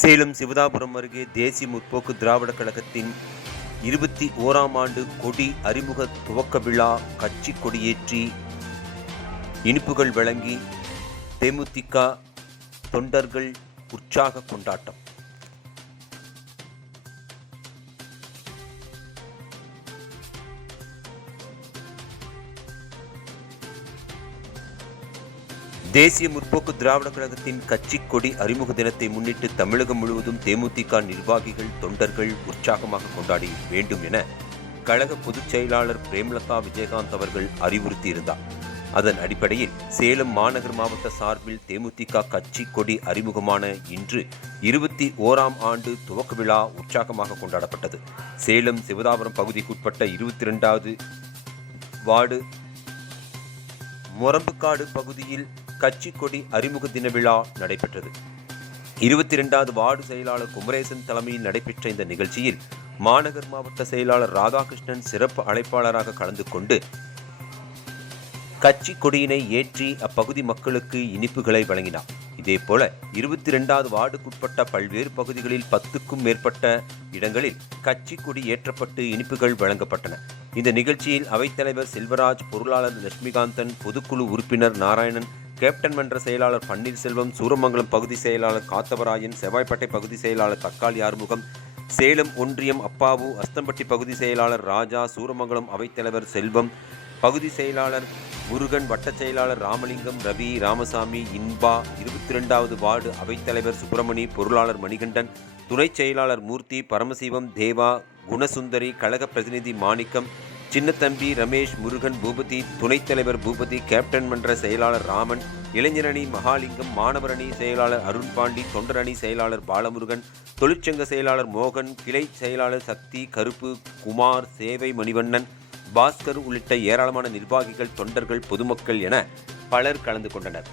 சேலம் சிவதாபுரம் அருகே தேசிய முற்போக்கு திராவிடக் கழகத்தின் இருபத்தி ஓராம் ஆண்டு கொடி அறிமுக துவக்க விழா கட்சி கொடியேற்றி இனிப்புகள் வழங்கி தேமுதிக தொண்டர்கள் உற்சாக கொண்டாட்டம். தேசிய முற்போக்கு திராவிட கழகத்தின் கட்சி கொடி அறிமுக தினத்தை முன்னிட்டு தமிழகம் முழுவதும் தேமுதிக நிர்வாகிகள் தொண்டர்கள் உற்சாகமாக கொண்டாடி வேண்டும் என கழக பொதுச் செயலாளர் பிரேமலதா விஜயகாந்த் அவர்கள் அறிவுறுத்தியிருந்தார். அதன் அடிப்படையில் சேலம் மாநகர் மாவட்ட சார்பில் தேமுதிக கட்சி கொடி அறிமுகமான இன்று இருபத்தி ஓராம் ஆண்டு துவக்க விழா உற்சாகமாக கொண்டாடப்பட்டது. சேலம் சிவதாபுரம் பகுதிக்குட்பட்ட இருபத்தி ரெண்டாவது வார்டு மொரம்புக்காடு பகுதியில் கட்சி கொடி அறிமுக தின விழா நடைபெற்றது. இருபத்தி இரண்டாவது வார்டு செயலாளர் குமரேசன் தலைமையில் நடைபெற்ற இந்த நிகழ்ச்சியில் மாநகர் மாவட்ட செயலாளர் ராதாகிருஷ்ணன் சிறப்பு அழைப்பாளராக கலந்து கொண்டு கட்சி கொடியினை ஏற்றி அப்பகுதி மக்களுக்கு இனிப்புகளை வழங்கினார். இதேபோல இருபத்தி இரண்டாவது வார்டுக்குட்பட்ட பல்வேறு பகுதிகளில் பத்துக்கும் மேற்பட்ட இடங்களில் கட்சி கொடி ஏற்றப்பட்டு இனிப்புகள் வழங்கப்பட்டன. இந்த நிகழ்ச்சியில் அவைத்தலைவர் செல்வராஜ் பொருளாளர் லட்சுமிகாந்தன் பொதுக்குழு உறுப்பினர் நாராயணன் கேப்டன் மன்ற செயலாளர் பன்னீர்செல்வம் சூரமங்கலம் பகுதி செயலாளர் காத்தவராயன் செவ்வாய்ப்பேட்டை பகுதி செயலாளர் தக்காளி ஆறுமுகம் சேலம் ஒன்றியம் அப்பாவு அஸ்தம்பட்டி பகுதி செயலாளர் ராஜா சூரமங்கலம் அவைத்தலைவர் செல்வம் பகுதி செயலாளர் முருகன் வட்டச் செயலாளர் ராமலிங்கம் ரவி ராமசாமி இன்பா இருபத்தி ரெண்டாவது வார்டு அவைத்தலைவர் சுப்பிரமணி பொருளாளர் மணிகண்டன் துணைச் செயலாளர் மூர்த்தி பரமசிவம் தேவா குணசுந்தரி கழக பிரதிநிதி மாணிக்கம் சின்னத்தம்பி ரமேஷ் முருகன் பூபதி துணைத் தலைவர் பூபதி கேப்டன் மன்ற செயலாளர் ராமன் இளைஞரணி மகாலிங்கம் மாணவரணி செயலாளர் அருண் பாண்டி தொண்டரணி செயலாளர் பாலமுருகன் தொழிற்சங்க செயலாளர் மோகன் கிளை செயலாளர் சக்தி கருப்பு குமார் சேவை மணிவண்ணன் பாஸ்கர் உள்ளிட்ட ஏராளமான நிர்வாகிகள் தொண்டர்கள் பொதுமக்கள் என பலர் கலந்து கொண்டனர்.